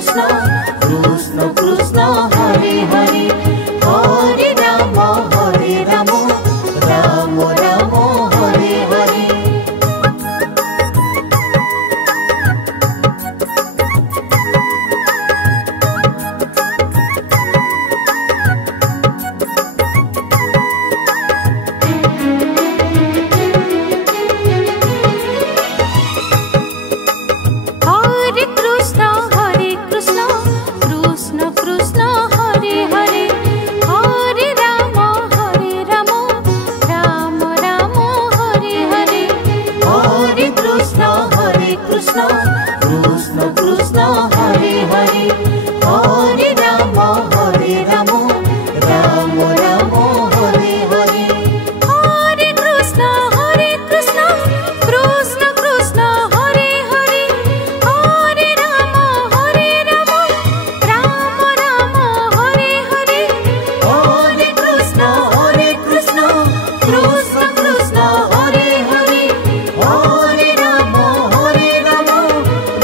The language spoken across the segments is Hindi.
Krishna Krishna Krishna Hare Hare Hare Ram Ram Ram Hare Hare. Krishna Krishna Hare Hare Hare Ram Ram Ram Hare Hare. Hare Krishna Krishna Krishna Hare Hare Hare Ram Ram Ram Hare Hare. Hare Krishna Krishna Krishna Hare Hare Hare Ram Ram Ram Hare Hare. Hare Krishna Krishna Krishna Hare Hare Hare Ram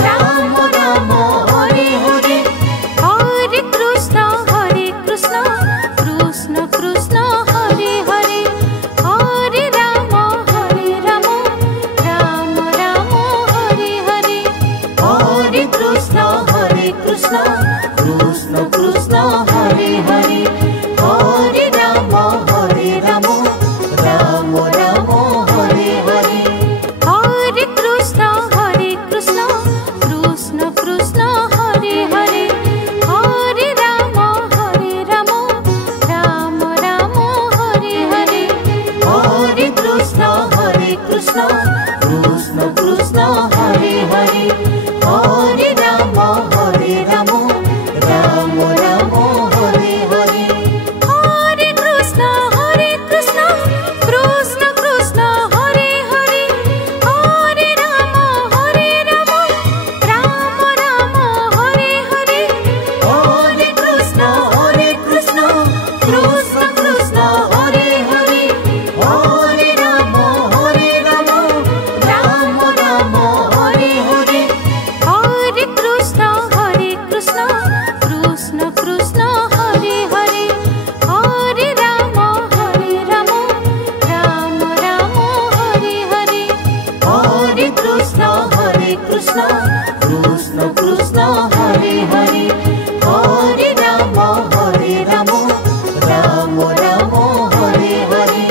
Ram Ram Hare Hare. Hare Krishna Krishna Krishna Hare Hare Hare Ram Ram Ram Hare Hare. Hare Krishna Krishna Krishna Hare Hare Hare Ram Ram Ram Hare Hare. Hare Krishna Krishna Krishna Hare Hare Hare Ram Ram Ram Hare Hare. Hare Krishna Krishna Krishna Hare Hare Hare Ram Ram Ram Hare Hare. Hare Krishna Krishna Krishna Hare Hare Hare Ram Ram Ram Hare Hare. Hare Krishna Krishna Krishna Hare Hare Hare Ram Ram Ram Hare Hare. Hare Krishna Krishna Krishna Hare Hare Hare Ram Ram Ram Hare Hare.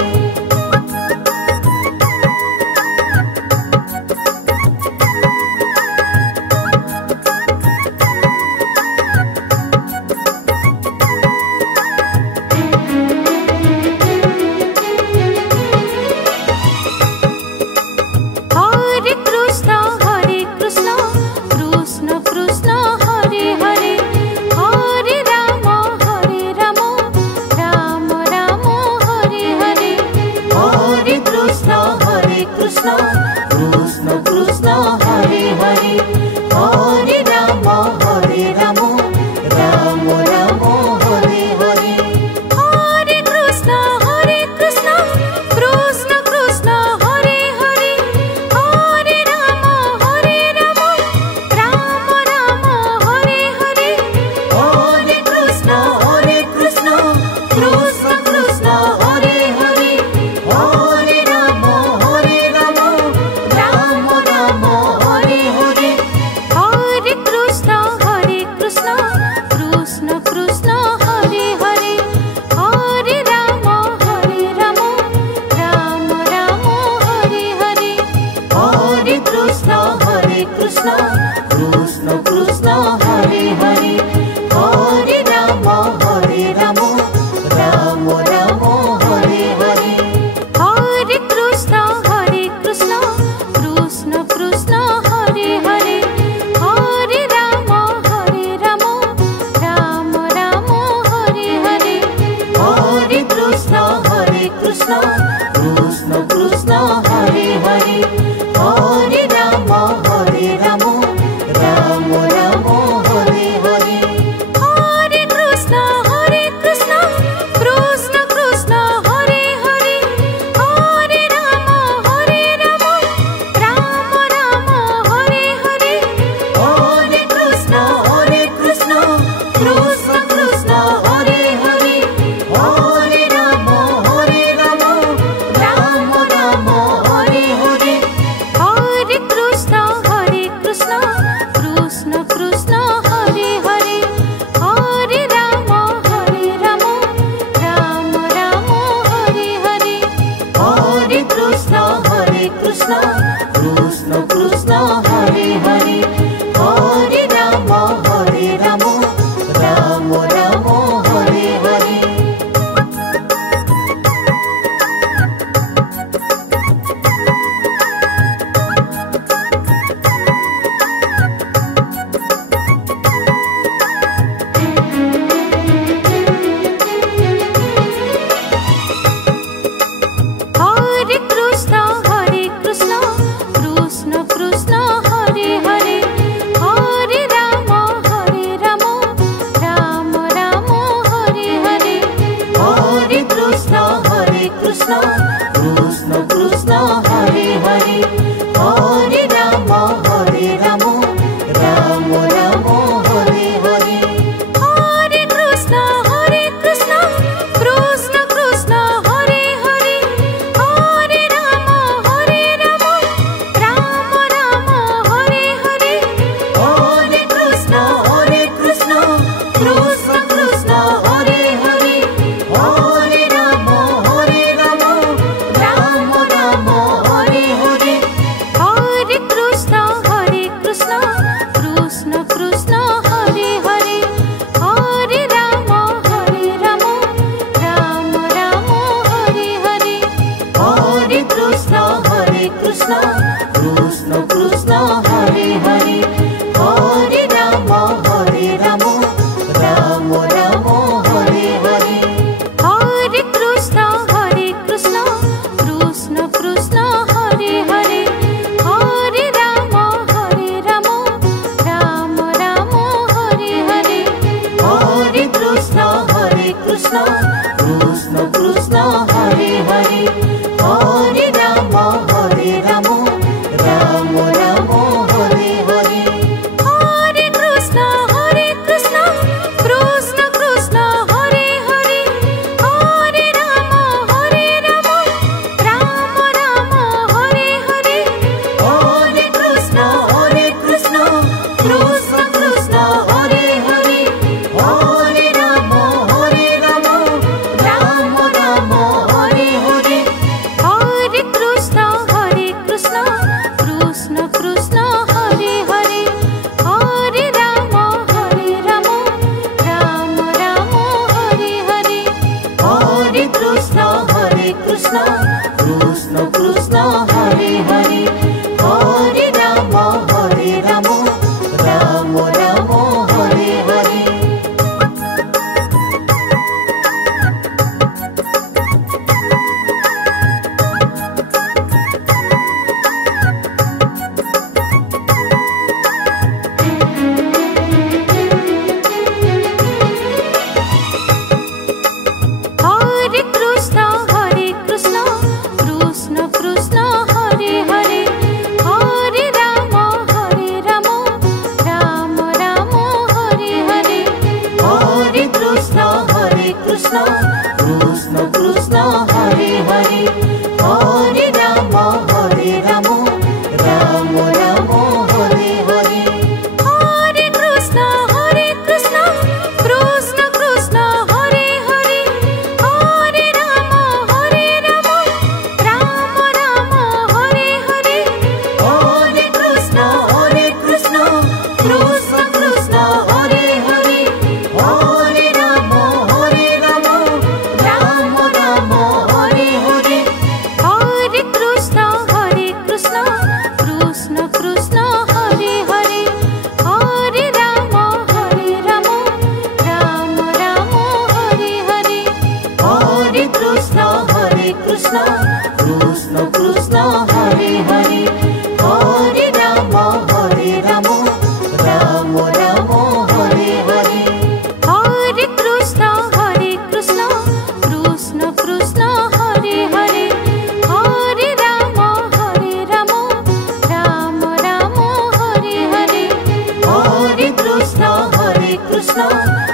Krishna,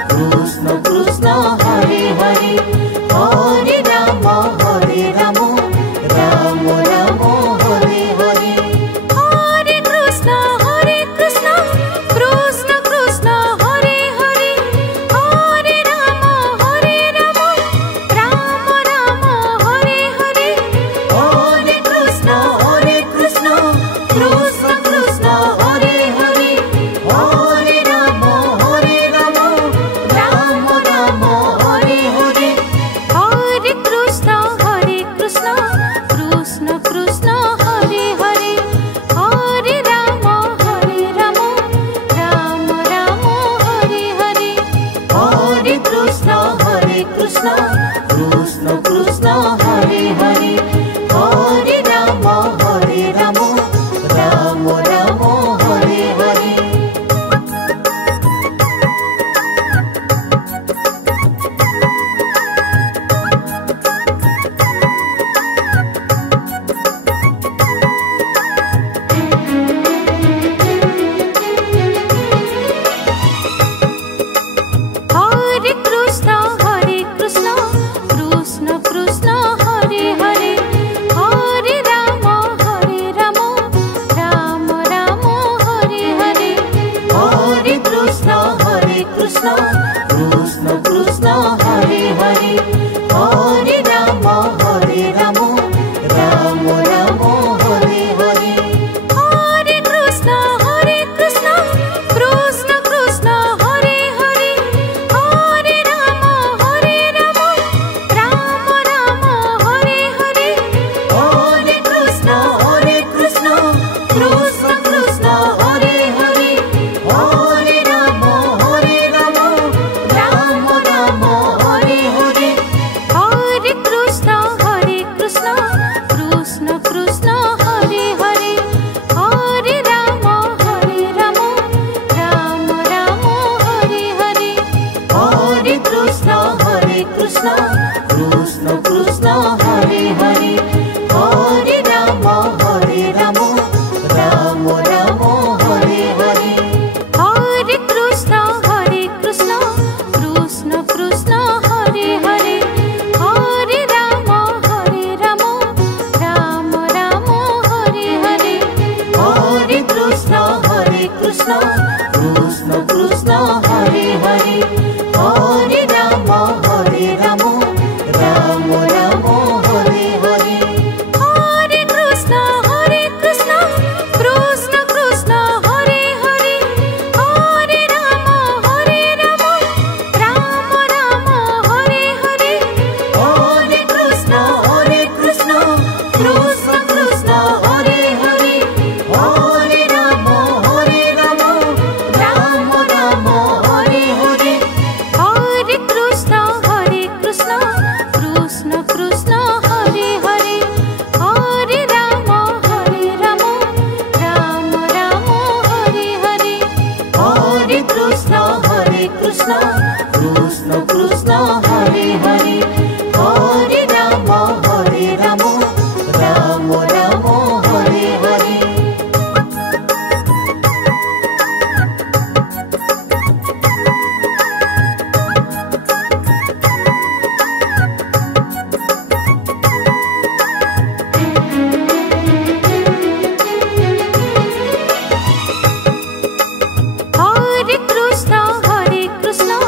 Krishna Krishna, Hare Hare, Hare Rama, Rama Rama, Hare Hare. Hare Krishna, Krishna Krishna, Hare Hare, Hare Rama, Rama Rama, Hare Hare. Hare Krishna, Krishna Krishna, Hare Hare, Hare Rama, Rama Rama, Hare Hare. Hare Krishna, Krishna Krishna, Hare Hare, Hare Rama, Rama Rama, Hare Hare. Hare Krishna, Krishna Krishna, Hare Hare, Hare Rama, Rama Rama, Hare Hare. Hare Krishna, Krishna Krishna, Hare Hare, Hare Rama, Rama Rama, Hare Hare. Hare Krishna, Krishna Krishna, Hare Hare, Hare Rama, Rama Rama, Hare Hare. Hare Krishna, Krishna Krishna, Hare Hare, Hare Rama, Rama Rama, Hare Hare. Hare Krishna, Krishna Krishna, Hare Hare, Hare Rama, Rama Rama, Hare Hare. Hare Krishna, Krishna Krishna, Hare Hare, Hare Rama, Rama Rama, Hare Hare. Hare Krishna, Krishna Krishna, Hare Hare, Hare Rama, Rama Rama, Hare Hare. Hare Krishna, Krishna Krishna, Hare Hare, Hare Rama, Rama Rama, Hare Hare. Hare Krishna, Krishna Krishna, Hare Hare, Hare Rama, Rama Rama, Hare Hare. Hare Krishna, Krishna Krishna, Hare Hare, Hare Rama, Rama Rama, Hare Hare. Hare Krishna, Krishna Krishna, Hare Hare, Hare Rama, Rama Rama, Hare Hare. Hare Krishna, Krishna Krishna, Hare Hare, Hare Rama, Rama Rama, Hare Hare. Hare Krishna, Krishna Krishna, Hare Hare, Hare Rama, Rama Rama, Hare Hare. Hare Krishna,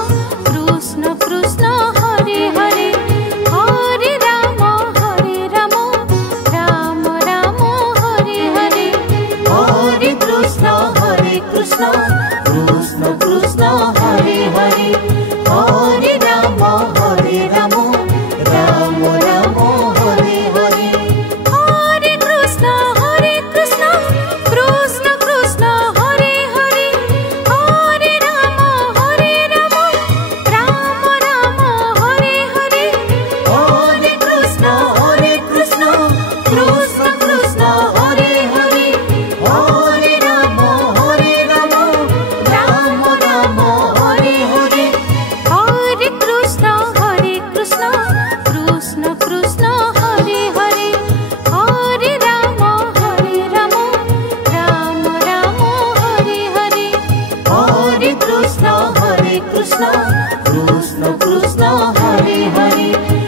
Krishna Krishna Krishna Hare Hare